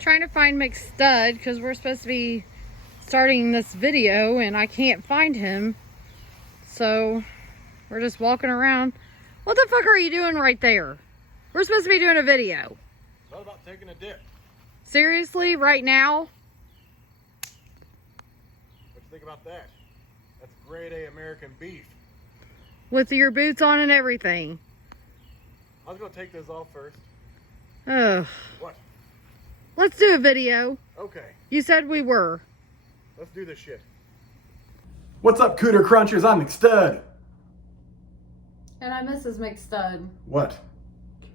Trying to find McStud because we're supposed to be starting this video and I can't find him. So we're just walking around. What the fuck are you doing right there? We're supposed to be doing a video. It's all about taking a dip. Seriously, right now? What you think about that? That's grade A American beef. With your boots on and everything. I was gonna take those off first. Ugh. What? Let's do a video. Okay. You said we were. Let's do this shit. What's up, Cooter Crunchers? I'm McStud. And I'm Mrs. McStud. What?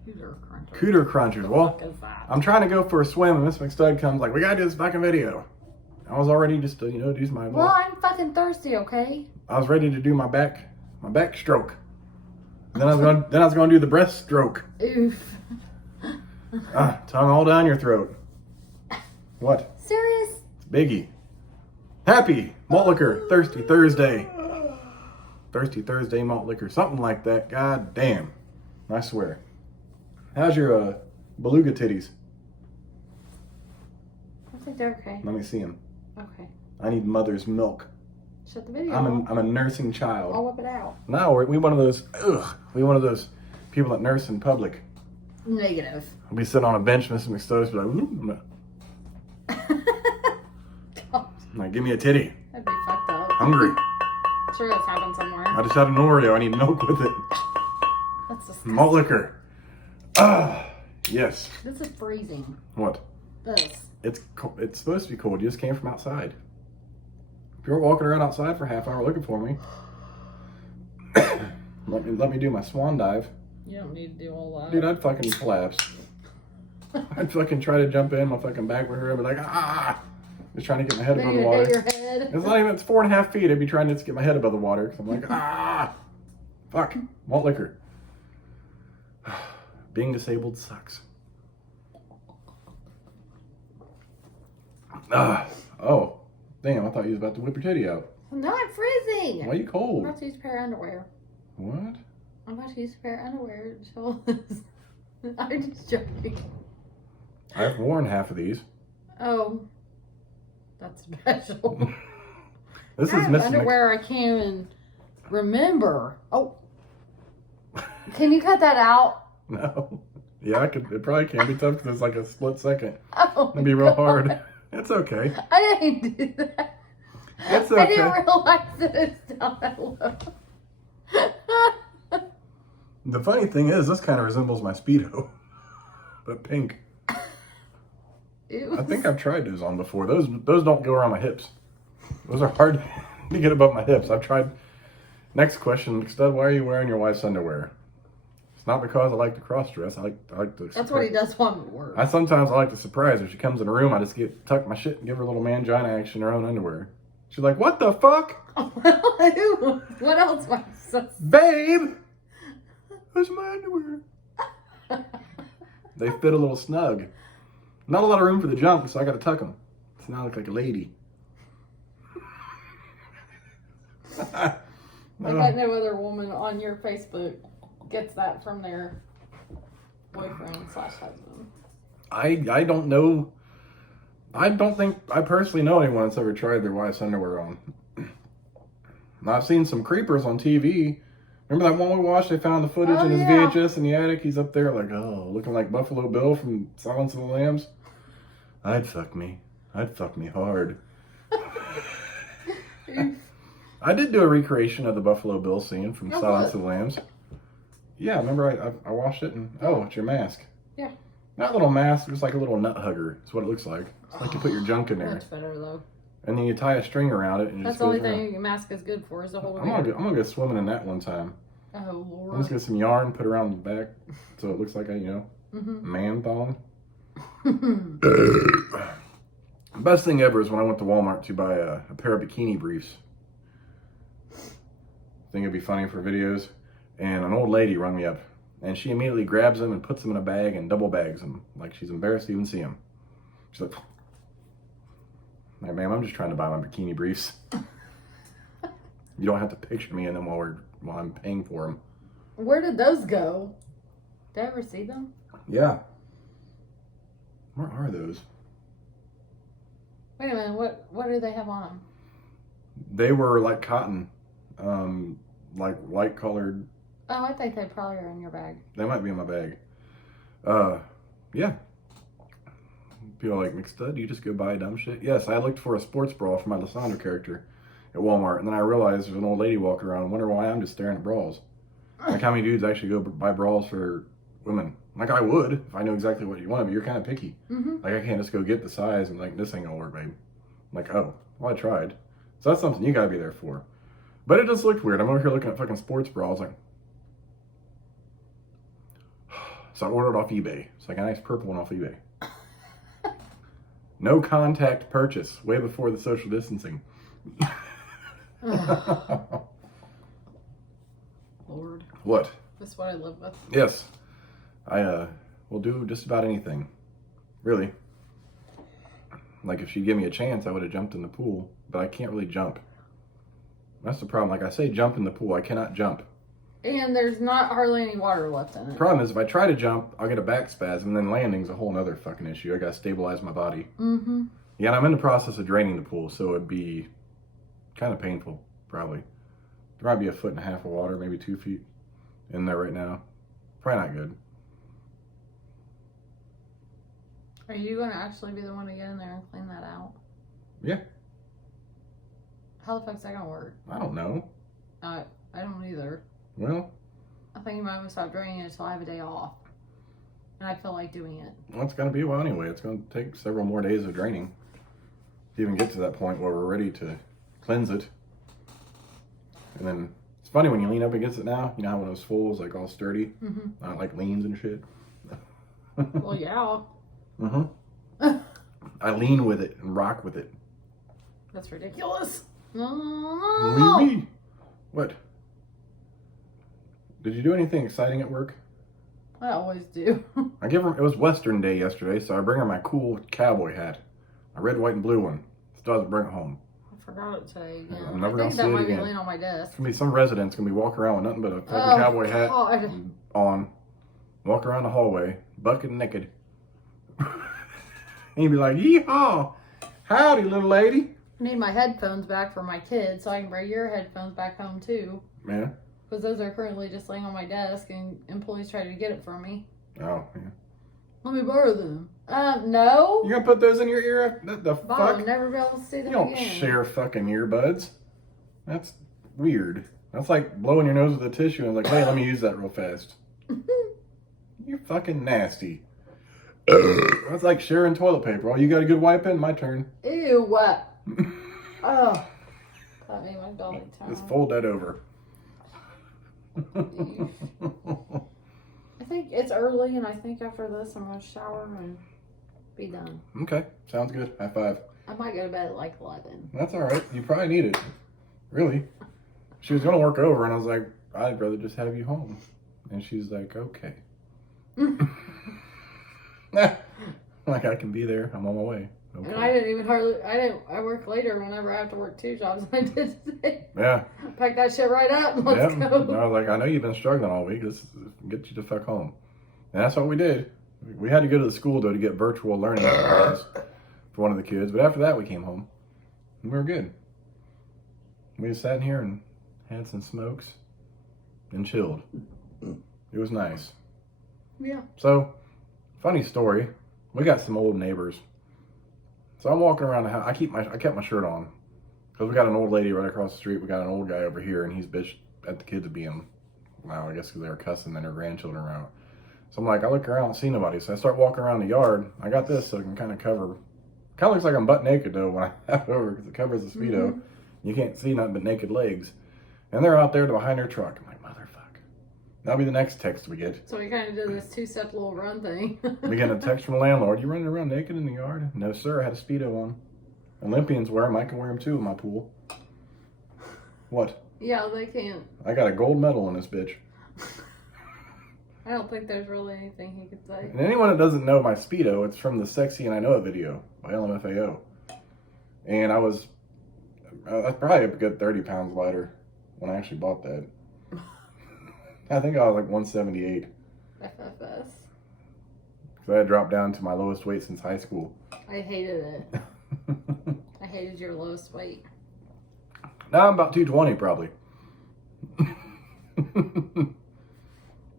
Cooter Crunchers. Cooter Crunchers. Well, I'm trying to go for a swim, and Miss McStud comes like, we gotta do this fucking video. I was already just to, do my. Well, I'm fucking thirsty, okay? I was ready to do my back stroke. Then I was gonna do the breast stroke. Oof. Tongue all down your throat. What? Serious? Biggie. Happy Malt Liquor Thirsty Thursday. Thirsty Thursday Malt Liquor. Something like that. God damn. I swear. How's your beluga titties? I think they're okay. Let me see them. Okay. I need mother's milk. Shut the video. I'm a nursing child. I'll whip it out. No, we one of those. We one of those people that nurse in public. Negative. I'll be sitting on a bench, Mrs. McStuds, be like, like, give me a titty. That'd be fucked up. Hungry. Sure, that's happened somewhere. I just had an Oreo. I need milk with it. That's disgusting. Malt liquor. Yes. This is freezing. What? This. It's supposed to be cold. You just came from outside. If you're walking around outside for a half hour looking for me, let me do my swan dive. You don't need to do all that. Dude, I'd fucking collapse. I'd fucking try to jump in my fucking back with her. I'd be like, just trying to get my head above the water. Your head. It's not even, it's 4.5 feet. I'd be trying to get my head above the water. Cause I'm like, fuck, malt liquor. Being disabled sucks. Oh, damn, I thought you was about to whip your titty out. No, I'm freezing. Why are you cold? I'm about to use a pair of underwear. What? I'm about to use a pair of underwear. I'm just joking. I've worn half of these. Oh, that's special. This I is have Miss underwear I can't even remember. Oh, can you cut that out? No. Yeah, I could. It probably can be tough because it's like a split second. Oh, it'd be real hard. It's okay. I didn't do that. It's okay. I didn't realize that it's down that low. The funny thing is, this kind of resembles my Speedo, but pink. I think I've tried those on before. Those don't go around my hips. Those are hard to get above my hips. I've tried. Next question, Stud, why are you wearing your wife's underwear? It's not because I like to cross dress. I like to. That's what he does while I'm at work. Sometimes I like to surprise her. She comes in the room, I just tuck my shit and give her a little mangina action in her own underwear. She's like, "What the fuck?" What else? Babe, where's my underwear? They fit a little snug. Not a lot of room for the junk, so I got to tuck them. So now I look like a lady. I bet no other woman on your Facebook gets that from their boyfriend/husband. I don't know. I don't think I personally know anyone that's ever tried their wife's underwear on. I've seen some creepers on TV. Remember that one we watched? They found the footage in his VHS in the attic. He's up there like, looking like Buffalo Bill from Silence of the Lambs. I'd fuck me hard. I did do a recreation of the Buffalo Bill scene from Silence of the Lambs. Yeah, remember I watched it and, it's your mask. Yeah. Not a little mask, just like a little nut hugger. That's what it looks like. It's like you put your junk in there. Much better though. And then you tie a string around it. And that's the only thing your mask is good for is the whole. I'm gonna go swimming in that one time. Oh Lord. I'm just get some yarn, put around the back, so it looks like a man thong. Best thing ever is when I went to Walmart to buy a pair of bikini briefs. Think it'd be funny for videos, and an old lady rung me up, and she immediately grabs them and puts them in a bag and double bags them, like she's embarrassed to even see them. She's like, ma'am, I'm just trying to buy my bikini briefs. You don't have to picture me in them while I'm paying for them. Where did those go? Did I ever see them? Yeah. Where are those? Wait a minute, what do they have on them? They were like cotton, like light colored. Oh, I think they probably are in your bag. They might be in my bag. Yeah. People are like, McStud, you just go buy dumb shit? Yes, I looked for a sports bra for my Lysandra character at Walmart, and then I realized there's an old lady walking around. I wonder why I'm just staring at bras. Like, how many dudes actually go buy bras for women? Like, I would if I knew exactly what you want, but you're kind of picky. Mm-hmm. Like, I can't just go get the size and like, this ain't gonna work, babe. I'm like, oh, well, I tried. So that's something you gotta be there for. But it just looked weird. I'm over here looking at fucking sports bras, like. So I ordered off eBay. It's like a nice purple one off eBay. No contact purchase, way before the social distancing. Lord. What? That's what I live with. Yes. I will do just about anything. Really. Like if she'd give me a chance, I would have jumped in the pool. But I can't really jump. That's the problem. Like I say jump in the pool, I cannot jump. And there's not hardly any water left in it. The problem is if I try to jump, I'll get a back spasm, and then landing's a whole nother fucking issue. I gotta stabilize my body. Mm-hmm. Yeah, and I'm in the process of draining the pool, so it'd be kind of painful, probably. There might be 1.5 feet of water, maybe 2 feet in there right now. Probably not good. Are you going to actually be the one to get in there and clean that out? Yeah. How the fuck's that going to work? I don't know. I don't either. Well, I think you might have to stop draining it until I have a day off. And I feel like doing it. well, it's going to be a while anyway. It's going to take several more days of draining to even get to that point where we're ready to cleanse it. And then it's funny when you lean up against it now. You know how when it was full, it was like all sturdy? Mm-hmm. Not like leans and shit. Well, yeah. Mm-hmm. I lean with it and rock with it. That's ridiculous. No. Leave me. What? Did you do anything exciting at work? I always do. I give her. It was Western Day yesterday, so I bring her my cool cowboy hat, a red, white, and blue one. Still doesn't bring it home. I forgot it today again. I'm never I gonna think that see it might be again. laying on my desk. It's gonna be some resident's gonna be walking around with nothing but a fucking cowboy hat God. on, walk around the hallway, bucket naked. And he'd be like, "Yeehaw! Howdy, little lady." I need my headphones back for my kids so I can bring your headphones back home too. Yeah. Because those are currently just laying on my desk and employees try to get it from me. Oh, yeah. Let me borrow them. No. You gonna put those in your ear? The Bob, fuck? I'll never be able to see them You don't again. share fucking earbuds. That's weird. That's like blowing your nose with a tissue and like, hey, let me use that real fast. You're fucking nasty. That's like sharing toilet paper. Oh, you got a good wipe in? My turn. Ew, what? Oh. That made my belly turn. Just fold that over. I think it's early, and I think after this, I'm going to shower and be done. Okay, sounds good. High five. I might go to bed at like 11. That's all right. You probably need it. Really. She was going to work over, and I was like, I'd rather just have you home. And she's like, okay. Like, I can be there. I'm on my way. Okay. And I didn't even I work later whenever I have to work 2 jobs than I did today. Yeah. Pack that shit right up and let's Yeah. go. And I was like, I know you've been struggling all week. Let's get you to fuck home. And that's what we did. We had to go to the school, though, to get virtual learning supplies for one of the kids. But after that, we came home. And we were good. We just sat in here and had some smokes and chilled. It was nice. Yeah. So, funny story. We got some old neighbors. So I'm walking around the house. I kept my shirt on because we got an old lady right across the street. We got an old guy over here, and he's bitched at the kids being, wow, I guess because they were cussing and their grandchildren around. So I'm like, I look around, I don't see nobody. So I start walking around the yard. I got this so I can kind of cover. Kind of looks like I'm butt naked though when I have it over because it covers the Speedo. Mm-hmm. You can't see nothing but naked legs. And they're out there behind their truck. I'm like, motherfucker. That'll be the next text we get. So we kind of did this 2-step little run thing. We get a text from the landlord. You running around naked in the yard? No, sir. I had a Speedo on. Olympians wear them. I can wear them too in my pool. What? Yeah, they can't. I got a gold medal in this bitch. I don't think there's really anything he could say. And anyone that doesn't know my Speedo, it's from the Sexy and I Know It video by LMFAO. And I was probably a good 30 pounds lighter when I actually bought that. I think I was like 178. FFS. So I had dropped down to my lowest weight since high school. I hated it. I hated your lowest weight. Now I'm about 220 probably.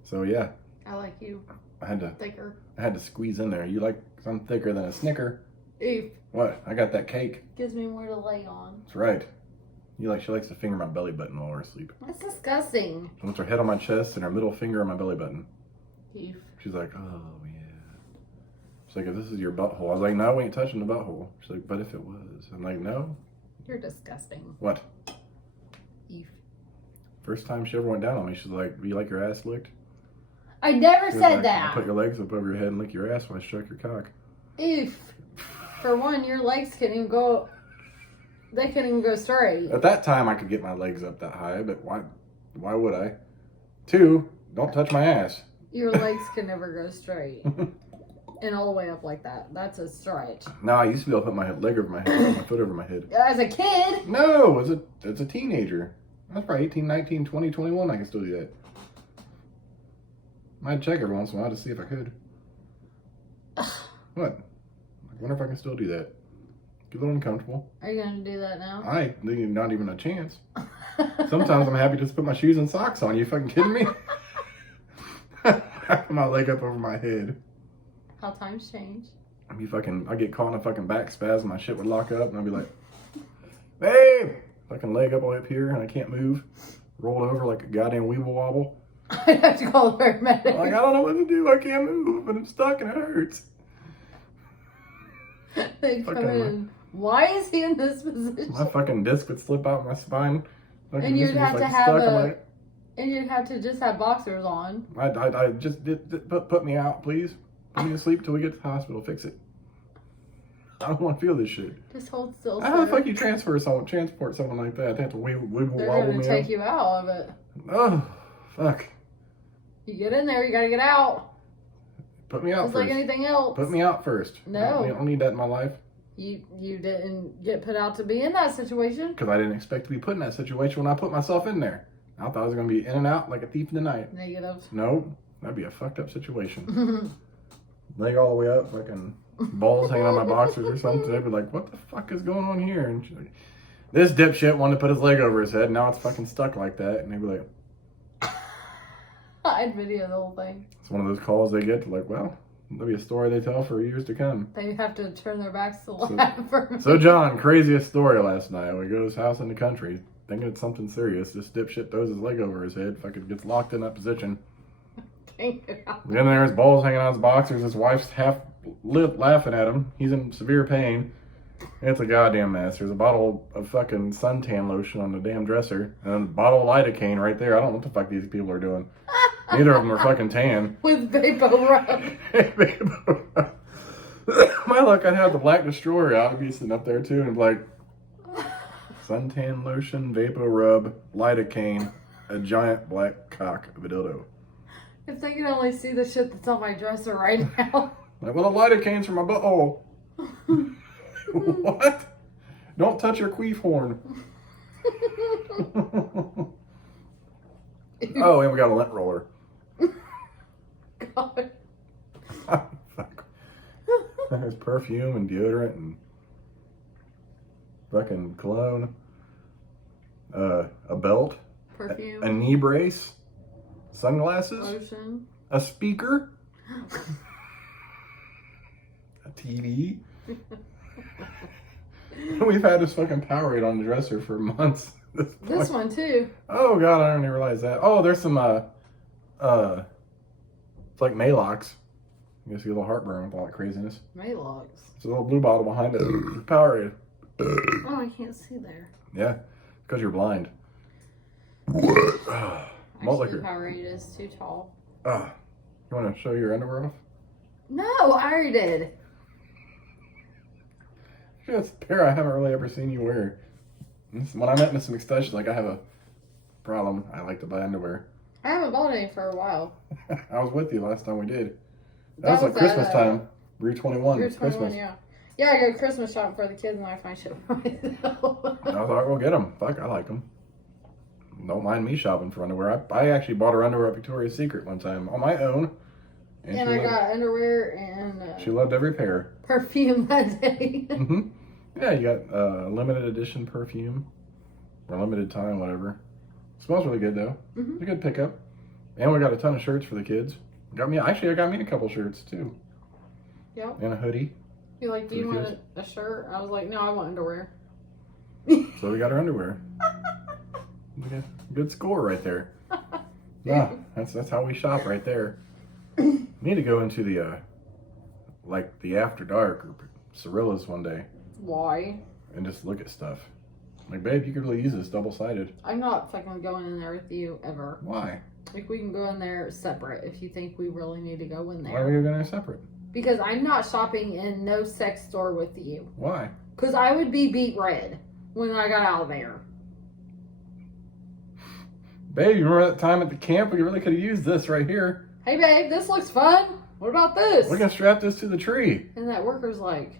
So yeah. I like you. I had thicker. I had to squeeze in there. You like some thicker than a Snicker. Oof. What? I got that cake. Gives me more to lay on. That's right. She likes to finger my belly button while we're asleep. That's disgusting. She puts her head on my chest and her middle finger on my belly button. Oof. She's like, oh yeah. She's like, if this is your butthole. I was like, no, we ain't touching the butthole. She's like, but if it was. I'm like, no. You're disgusting. What? Oof. First time she ever went down on me, she's like, do you like your ass licked? I never She was said like, that. Put your legs up over your head and lick your ass while I stroke your cock. Oof. For one, your legs can't even go. They can't even go straight. At that time, I could get my legs up that high, but why would I? 2, don't touch my ass. Your legs can never go straight. And all the way up like that. That's a stretch. No, I used to be able to put my leg over my head, my foot over my head. As a kid? No, as a teenager. I was probably 18, 19, 20, 21. I can still do that. I'd check every once in a while to see if I could. What? I wonder if I can still do that. Get a little uncomfortable. Are you going to do that now? Not even a chance. Sometimes I'm happy to just put my shoes and socks on. You fucking kidding me? I put my leg up over my head. How times change. I get caught in a fucking back spasm. My shit would lock up and I'd be like, babe! Fucking leg up all the way up here and I can't move. Rolled over like a goddamn weeble wobble. I have to call the paramedic. Like, I don't know what to do. I can't move and I'm stuck and it hurts. They come in. Why is he in this position? My fucking disc would slip out my spine. And you'd have to have and you'd have to just have boxers on. I just put me out, please. Put me to sleep till we get to the hospital. Fix it. I don't want to feel this shit. Just hold still. How the fuck you transport someone like that? They have to wibble They're wobble gonna me take out. you out of it. Oh, fuck. You get in there, you gotta get out. Put me out It's first. like anything else. Put me out first. No. I don't need that in my life. You didn't get put out to be in that situation. Because I didn't expect to be put in that situation when I put myself in there. I thought I was going to be in and out like a thief in the night. Negative. Nope. That'd be a fucked up situation. Leg all the way up, fucking balls hanging on my boxers or something. They'd be like, what the fuck is going on here? And she's like, this dipshit wanted to put his leg over his head. Now it's fucking stuck like that. And they'd be like, I'd video the whole thing. it's one of those calls they get to like, well, there'll be a story they tell for years to come. They have to turn their backs to laugh for me. So John, craziest story last night. We go to his house in the country, thinking it's something serious. This dipshit throws his leg over his head, fucking gets locked in that position. Can't get out. Then there's balls hanging on his boxers. His wife's half laughing at him. He's in severe pain. It's a goddamn mess. There's a bottle of fucking suntan lotion on the damn dresser. And a bottle of lidocaine right there. I don't know what the fuck these people are doing. Neither of them are fucking tan. With Vapor Rub. My luck, I'd have the Black Destroyer out. I'd be sitting up there too and be like, suntan lotion, Vapor Rub, lidocaine, a giant black cock of a dildo. If they could only see the shit that's on my dresser right now. Like, well, the lidocaine's for my butthole. What? Don't touch your queef horn. Oh, and we got a lint roller. God. Fuck. There's perfume and deodorant and fucking cologne. A belt. Perfume. A knee brace. Sunglasses. Lotion. A speaker. A TV. We've had this fucking Powerade on the dresser for months. This one too. Oh god, I didn't realize that. Oh, there's some it's like Malox. You can see a little heartburn with all that craziness. Malox. It's a little blue bottle behind it. Powerade. Oh, I can't see there. Yeah, because you're blind. Malt liquor. Powerade is too tall. You want to show your underwear off? No, I already did. It's a pair I haven't really ever seen you wear. When I met Miss McStush, she's like, I have a problem. I like to buy underwear. I haven't bought any for a while. I was with you last time we did. That was like at, Christmas time. Brew 21. Brew 21, Christmas. yeah. Yeah, I go Christmas shopping for the kids and I find shit for myself. I thought, go get them. Fuck, I like them. Don't mind me shopping for underwear. I actually bought her underwear at Victoria's Secret one time on my own. And I got underwear and she loved every pair. perfume that day. Mm-hmm. Yeah, you got limited edition perfume. Or limited time, whatever. Smells really good, though. Mm-hmm. It's a good pickup. And we got a ton of shirts for the kids. I got me a couple shirts, too. Yeah. And a hoodie. You're like, do you want a shirt? I was like, no, I want underwear. So we got our underwear. Good score right there. Yeah, that's how we shop right there. We need to go into the like the After Dark or Cirilla's one day. Why? And just look at stuff. Like, babe, you could really use this double-sided. I'm not fucking going in there with you ever. Why? Like, we can go in there separate if you think we really need to go in there. Why are we going there separate? Because I'm not shopping in no sex store with you. Why? Because I would be beat red when I got out of there. Babe, you remember that time at the camp? We really could have used this right here. Hey, babe, this looks fun. What about this? We're going to strap this to the tree. And that worker's like,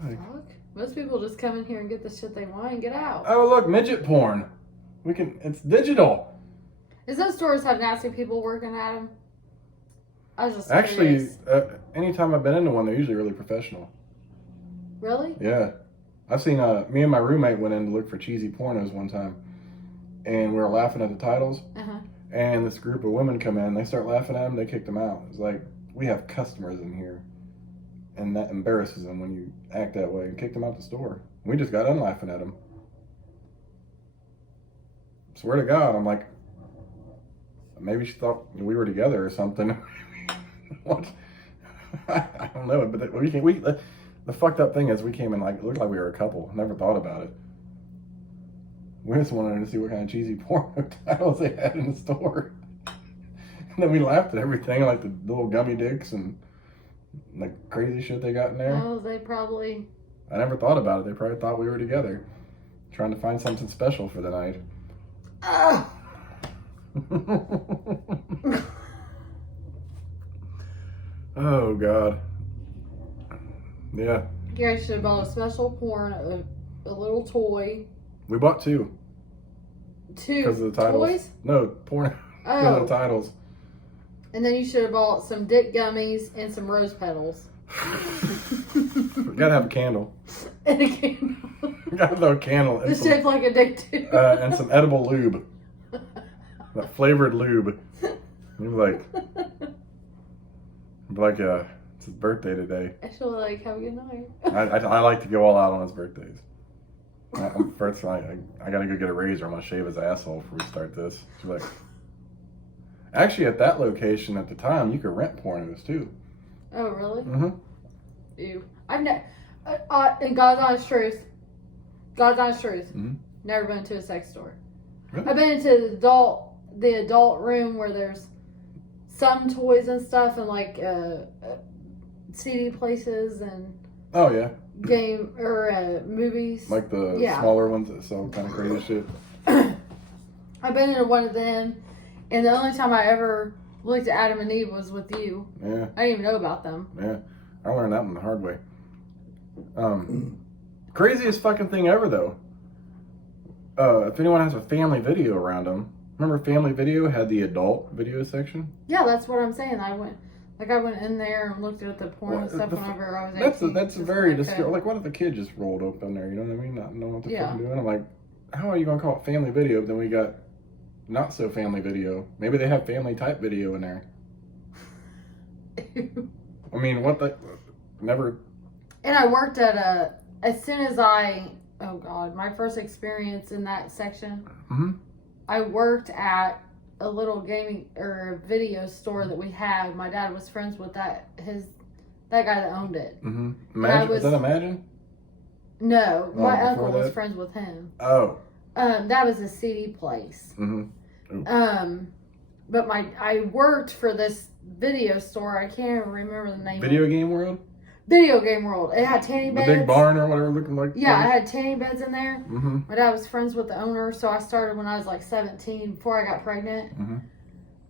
fuck. Most people just come in here and get the shit they want and get out. Oh, look, midget porn. It's digital. Is those stores have nasty people working at them? I was just Actually, anytime I've been into one, they're usually really professional. Really? Yeah. I've seen, me and my roommate went in to look for cheesy pornos one time. And we were laughing at the titles. Uh-huh. And this group of women come in, they start laughing at them, they kick them out. It's like, we have customers in here. And that embarrasses them when you act that way. And kicked them out the store. We just got done laughing at them. Swear to God, I'm like, maybe she thought we were together or something. What? I don't know. But the fucked up thing is we came in like, it looked like we were a couple. Never thought about it. We just wanted to see what kind of cheesy porno titles they had in the store. And then we laughed at everything, like the little gummy dicks and like crazy shit they got in there. Oh, they probably... I never thought about it. They probably thought we were together. Trying to find something special for the night. Ah! Oh, God. Yeah. You guys should have bought a special porn, a little toy. We bought two. Two because of the titles. toys? No, porn. Because of the titles. And then you should have bought some dick gummies and some rose petals. We gotta have a candle. And a candle. We gotta have a candle. It's shaped like a dick too. And some edible lube. That flavored lube. You're like, it's his birthday today. Actually, like, have a good night. I like to go all out on his birthdays. First, I gotta go get a razor. I'm gonna shave his asshole before we start this. She's like, actually, at that location at the time, you could rent pornos too. Oh, really? Mm-hmm. Ew. I've never, in God's honest truth, Mm-hmm. never been to a sex store. Really? I've been into the adult room where there's some toys and stuff and like CD places and Oh yeah, game or movies. like the smaller ones that sell kind of crazy shit. I've been into one of them, and the only time I ever looked at Adam and Eve was with you. Yeah. I didn't even know about them. Yeah, I learned that one the hard way. Craziest fucking thing ever though. If anyone has a family video around them, remember Family Video had the adult video section? Yeah, that's what I'm saying. I went in there and looked at the porn and stuff whenever I was 18. That's very disturbing. Like, what if the kid just rolled up in there? You know what I mean? Not knowing what the fuck I'm doing. I'm like, how are you gonna call it family video? But then we got not so family video. Maybe they have family type video in there. I mean, what the never. And I worked at as soon as oh God, my first experience in that section. Mm-hmm. I worked at a little gaming or a video store that we had. My dad was friends with that guy that owned it. Mm-hmm. Imagine, was that Imagine? No, my uncle was friends with him. Oh. That was a CD place. Mm-hmm. But I worked for this video store. I can't even remember the name. Video Game World? Video Game World. It had tanning beds. The big barn or whatever looking like. Yeah, I had tanning beds in there. Mm-hmm. My dad was friends with the owner, so I started when I was like 17, before I got pregnant. Mm-hmm.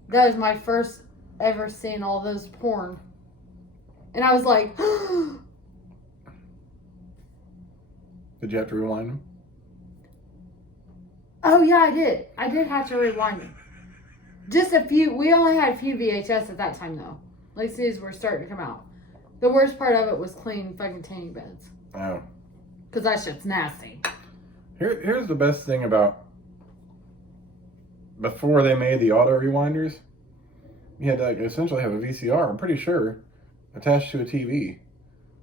That was my first ever seeing all those porn. And I was like, Did you have to rewind them? oh yeah, I did. I did have to rewind them. Just a few. We only had a few VHS at that time, though. Like, these were starting to come out. The worst part of it was clean fucking tanning beds. Oh. Because that shit's nasty. Here's the best thing about before they made the auto rewinders. You had to essentially have a VCR, I'm pretty sure, attached to a TV.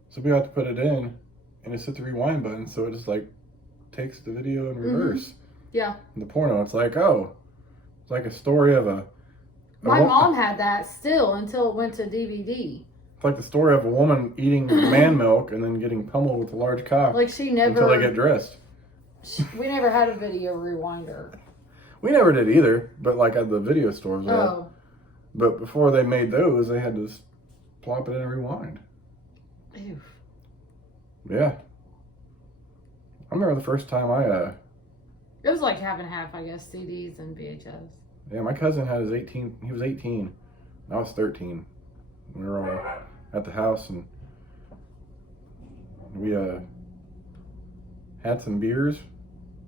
So we have to put it in and just hit the rewind button so it just like takes the video in reverse. Mm-hmm. Yeah. In the porno, it's like, oh, it's like a story of a My mom had that still until it went to DVD. It's like the story of a woman eating man milk and then getting pummeled with a large cock. Like she never. Until they get dressed. We never had a video rewinder. We never did either, but like at the video stores. Oh. But before they made those, they had to just plop it in and rewind. Ew. Yeah. I remember the first time It was like half and half, I guess, CDs and VHS. Yeah, my cousin had his 18. He was 18. I was 13. We were all at the house and we had some beers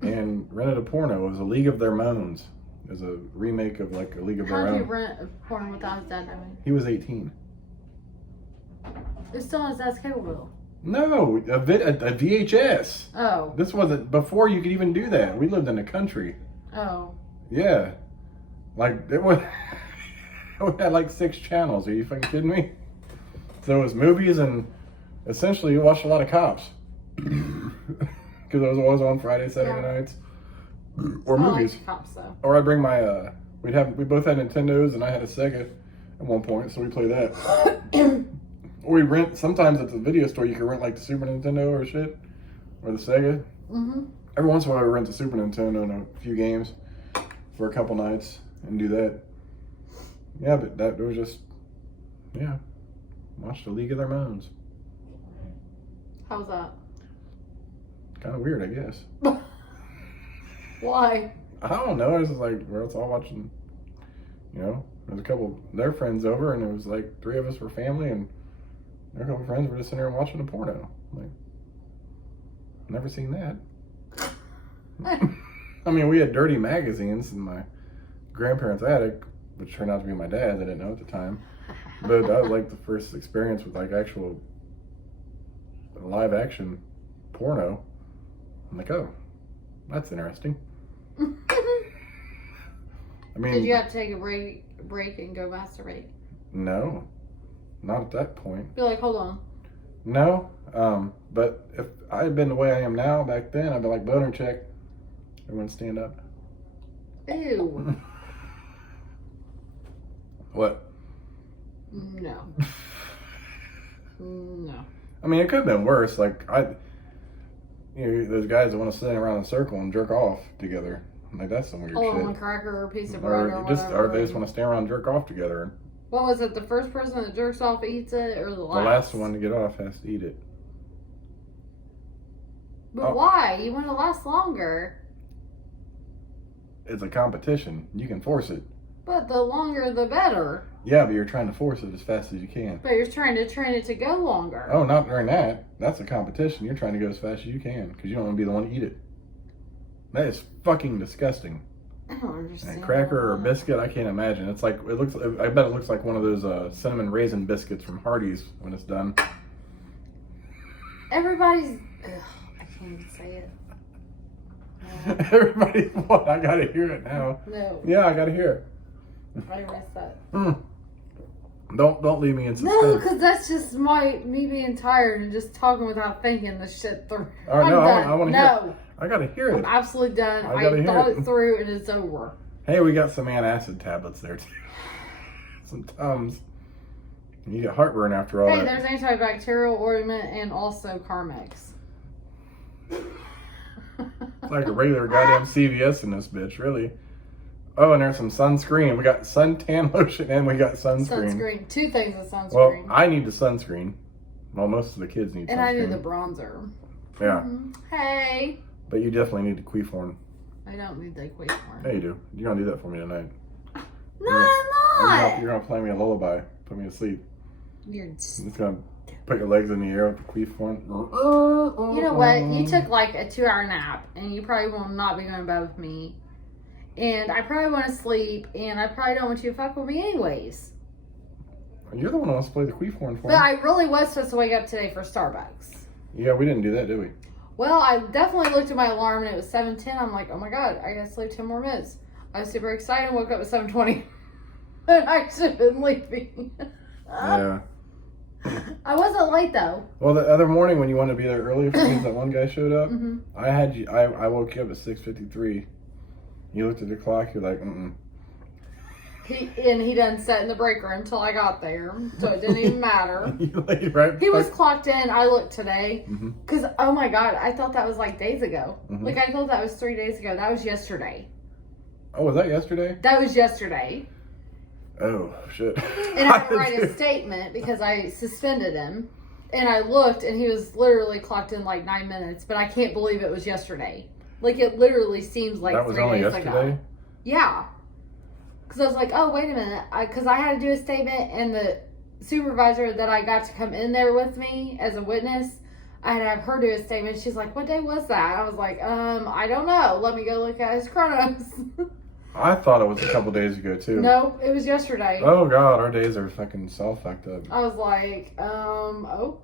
and rented a porno. It was A League of Their Moans. It was a remake of like A League of Their Own. How did you rent a porno without his dad knowing? He was 18. It's still on his dad's cable bill. No, a VHS. Oh. This wasn't before you could even do that. We lived in the country. Oh. Yeah. Like, it was, we had like 6 channels. Are you fucking kidding me? So it was movies and essentially you watched a lot of Cops. Because it was always on Friday, Saturday nights. Or movies. I like Cops, though. Or I'd bring my, we both had Nintendos and I had a Sega at one point, so we play that. Or we rent, sometimes at the video store you can rent like the Super Nintendo or shit. Or the Sega. Mm-hmm. Every once in a while we rent the Super Nintendo and a few games for a couple nights and do that. Yeah, but that was just, yeah. Watch The League of Their Moans. How was that? Kind of weird, I guess. Why? I don't know. It was just like, we're all watching, you know. There was a couple of their friends over and it was like 3 of us were family and their couple of friends were just sitting there watching a porno. Like, never seen that. I mean, we had dirty magazines in my grandparents' attic, which turned out to be my dad's. I didn't know at the time. But that was like the first experience with like actual live action porno. I'm like, oh, that's interesting. I mean, did you have to take a break and go masturbate? No, not at that point. Be like, hold on. No, but if I had been the way I am now back then, I'd be like, boner check. Everyone stand up. Ew. What? No. No. I mean, it could have been worse. Like, those guys that want to sit around in a circle and jerk off together. Like, that's some weird shit. On a cracker or a piece of bread or whatever. Or they just want to stand around and jerk off together. What was it? The first person that jerks off eats it, or the last? The last one to get off has to eat it. But why? You want to last longer. It's a competition. You can force it. But the longer, the better. Yeah, but you're trying to force it as fast as you can. But you're trying to train it to go longer. Oh, not during that. That's a competition. You're trying to go as fast as you can because you don't want to be the one to eat it. That is fucking disgusting. I don't understand. And cracker or a biscuit, I can't imagine. It's like, it looks. I bet it looks like one of those cinnamon raisin biscuits from Hardee's when it's done. Everybody's. Ugh, I can't even say it. Everybody's what? I gotta hear it now. No. Yeah, I gotta hear it. I erased that. Don't leave me in suspense. No, because that's just me being tired and just talking without thinking the shit through. All right, I'm no, done. I want to hear it. I gotta hear it. I'm absolutely done. I gotta I hear thought it. it through and it's over. Hey, we got some antacid tablets there too. Some Tums. You get heartburn after all Hey, that. there's antibacterial ointment and also Carmex. It's like a regular goddamn CVS in this bitch, really. Oh, and there's some sunscreen. We got suntan lotion and we got sunscreen. Sunscreen. 2 things of sunscreen. Well, I need the sunscreen. Well, most of the kids need sunscreen. And I need the bronzer. Yeah. Mm-hmm. Hey. But you definitely need the Queeflorn. I don't need the Quacorn. Yeah, you do. You're gonna do that for me tonight. No, I'm not. You're gonna play me a lullaby. Put me to sleep. You're It's gonna put your legs in the air with the Queeflorn. You know what? You took like a 2-hour nap, and you probably will not be going to bed with me. And I probably want to sleep, and I probably don't want you to fuck with me anyways. You're the one who wants to play the Queeflorn for me. But I really was supposed to wake up today for Starbucks. Yeah, we didn't do that, did we? Well, I definitely looked at my alarm and it was 7:10. I'm like, oh my god, I gotta sleep 10 more minutes. I was super excited and woke up at 7:20. And I should have been leaving. Yeah. I wasn't late though. Well, the other morning when you wanted to be there early because that one guy showed up, Mm-hmm. I woke you up at 6:53. You looked at the clock, you're like, He done set in the breaker until I got there, so it didn't even matter. You laid right He was clocked in. I looked today because Mm-hmm. oh my god, I thought that was like days ago. Mhm. Like I thought that was 3 days ago. That was yesterday. Oh, was that yesterday? That was yesterday. Oh, shit. And I had to write a statement because I suspended him. And I looked and he was literally clocked in like 9 minutes, but I can't believe it was yesterday. Like it literally seems like that was 3 only days yesterday? ago. Yeah. Because I was like, oh, wait a minute. Because I had to do a statement and the supervisor that I got to come in there with me as a witness, I had to have her do a statement. She's like, what day was that? I was like, I don't know. Let me go look at his chronos. I thought it was a couple days ago, too. No, it was yesterday. Oh, God, our days are fucking so fucked up. I was like, oh.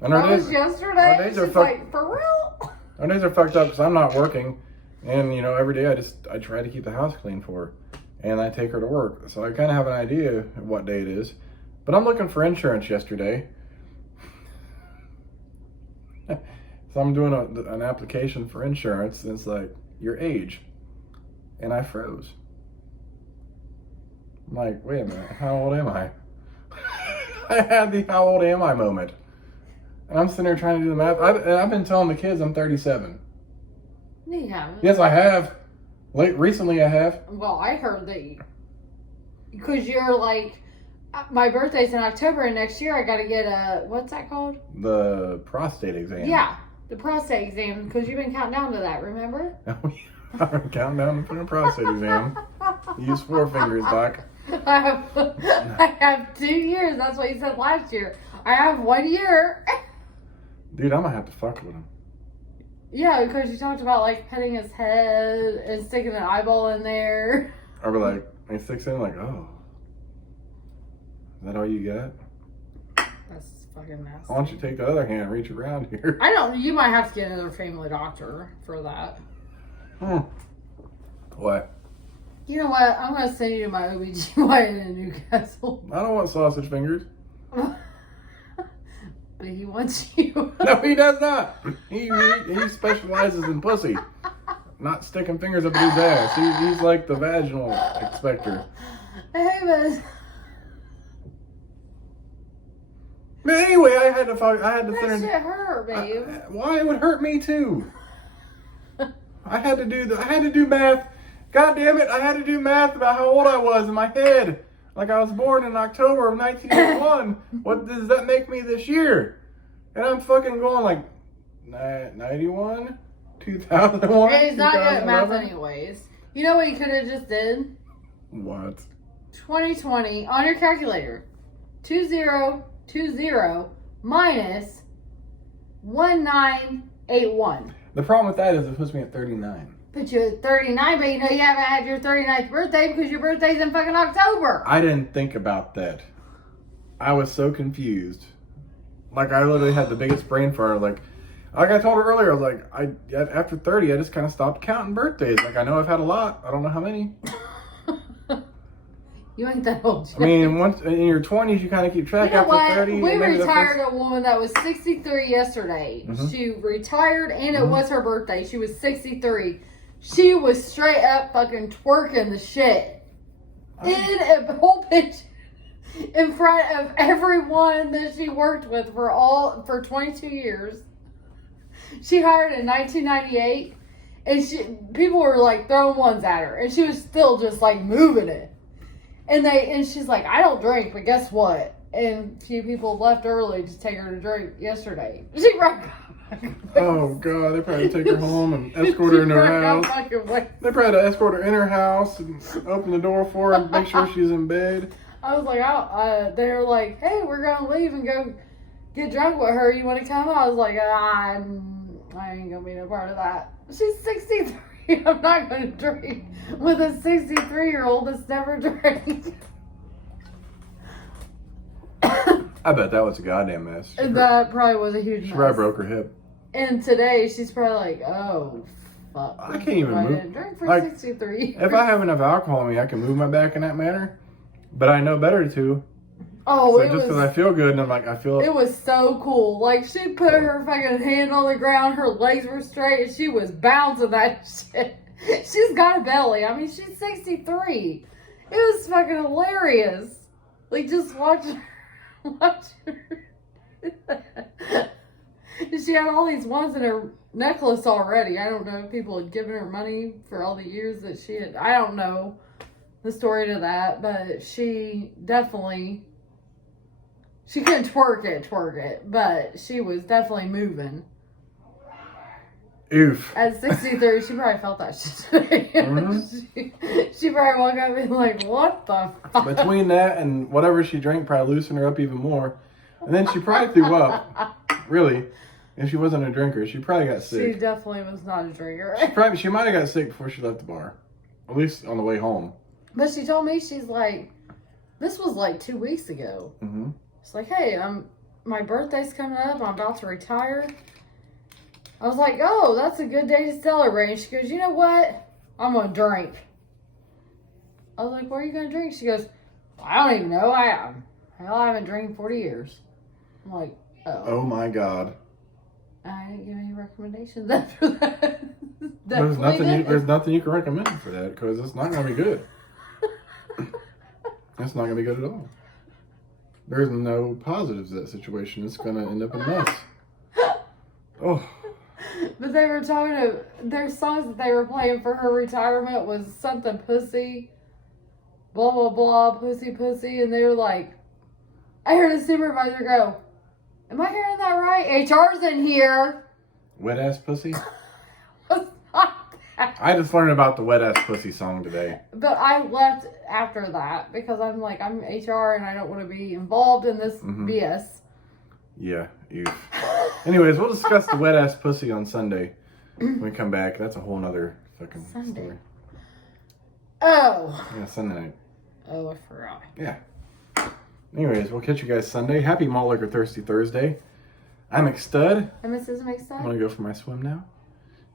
And That was yesterday. our days are She's fuck- like, for real? Our days are fucked up because I'm not working. And, you know, every day I try to keep the house clean for her. And I take her to work. So I kind of have an idea of what day it is. But I'm looking for insurance yesterday. So I'm doing an application for insurance. And it's like, your age. And I froze. I'm like, wait a minute, how old am I? I had the how old am I moment. And I'm sitting there trying to do the math. I've been telling the kids I'm 37. No, you haven't. Yes, I have. Recently I have. Well, I heard that because you're like, my birthday's in October and next year I got to get what's that called? The prostate exam. Yeah, the prostate exam because you've been counting down to that, remember? I've been counting down for the prostate exam. Use 4 fingers, Doc. I have 2 years. That's what you said last year. I have 1 year. Dude, I'm going to have to fuck with him. Yeah, because you talked about like petting his head and sticking an eyeball in there. I'll be like, he sticks in like, oh. Is that all you got? That's fucking nasty. Why don't you take the other hand and reach around here? I don't. You might have to get another family doctor for that. What? You know what? I'm gonna send you to my OBGYN in Newcastle. I don't want sausage fingers. But he wants you. No, he does not. He specializes in pussy, not sticking fingers up his ass. He's like the vaginal inspector. Hey, man. But anyway, I had to That shit hurt, babe. Why it would hurt me too? I had to do math. God damn it! I had to do math about how old I was in my head. Like I was born in October of 1981. What does that make me this year? And I'm fucking going like 91, 2001. And he's not good at math 2011. anyways. You know what you could have just did? What? 2020 on your calculator. 2020 minus 1981. The problem with that is it puts me at 39. Put you at 39, but you know you haven't had your 39th birthday because your birthday's in fucking October. I didn't think about that. I was so confused. Like I literally had the biggest brain fart. Like I told her earlier, I was like, after 30, I just kind of stopped counting birthdays. Like I know I've had a lot. I don't know how many. You ain't that old. I mean, once in your 20s, you kind of keep track. You know after what? 30. We and maybe the retired a woman that was 63 yesterday. Mhm. She retired and it was her birthday. She was 63. She was straight up fucking twerking the shit in a whole pitch in front of everyone that she worked with for 22 years. She hired in 1998 and people were like throwing ones at her and she was still just like moving it. And she's like, I don't drink, but guess what? And a few people left early to take her to drink yesterday. She broke up. Oh God, they probably take her home and escort her in her house. They probably escort her in her house and open the door for her and make sure she's in bed. I was like, they were like, hey, we're gonna leave and go get drunk with her. You want to come? I was like, I ain't gonna be no part of that. She's 63. I'm not gonna drink with a 63-year-old that's never drank. I bet that was a goddamn mess. That probably was a huge She mess. probably broke her hip. And today she's probably like, oh, fuck. I can't even move. Didn't drink for Like, 63 years. If I have enough alcohol in me, I can move my back in that manner. But I know better to. Oh, So it just was. because I feel good and I'm like, I feel It was so cool. Like, she put her fucking hand on the ground, her legs were straight, and she was bouncing that shit. She's got a belly. I mean, she's 63. It was fucking hilarious. Like, just watching her. She had all these ones in her necklace already. I don't know if people had given her money for all the years that she had. I don't know the story to that, but she definitely. She couldn't twerk it, but she was definitely moving. oof. At 63, she probably felt that shit. Mm-hmm. she probably woke up and like, what the fuck? Between that and whatever she drank probably loosened her up even more. And then she probably threw up. Really. If she wasn't a drinker, she probably got sick. She definitely was not a drinker. She might have got sick before she left the bar. At least on the way home. But she told me, she's like, this was like 2 weeks ago. Mm-hmm. She's like, hey, my birthday's coming up. I'm about to retire. I was like, oh, that's a good day to celebrate. And she goes, you know what? I'm going to drink. I was like, what are you going to drink? She goes, I don't even know. I haven't drank in 40 years. I'm like, oh. Oh my God. I didn't give any recommendations after that. There's nothing you can recommend for that because it's not going to be good. It's not going to be good at all. There's no positives to that situation. It's going to end up in a mess. Oh. But they were talking their songs that they were playing for her retirement was something pussy, blah, blah, blah, pussy, pussy. And they were like, I heard a supervisor go, am I hearing that right? HR's in here. Wet ass pussy? It's not that. I just learned about the wet ass pussy song today. But I left after that because I'm like, I'm HR and I don't want to be involved in this BS. Yeah, you. Anyways, we'll discuss the wet ass pussy on Sunday when we come back. That's a whole nother fucking story. Oh. Yeah, Sunday night. Oh, I forgot. Yeah. Anyways, we'll catch you guys Sunday. Happy Malt Liquor Thirsty Thursday. I'm McStud. And Mrs. Makes I'm that? going to go for my swim now.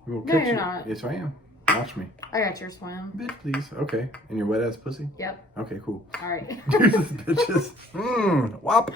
We will No, catch you're you. not. Yes, I am. Watch me. I got your swim. Bitch, please. Okay. And your wet ass pussy? Yep. Okay, cool. All right. Jesus, bitches. Whop.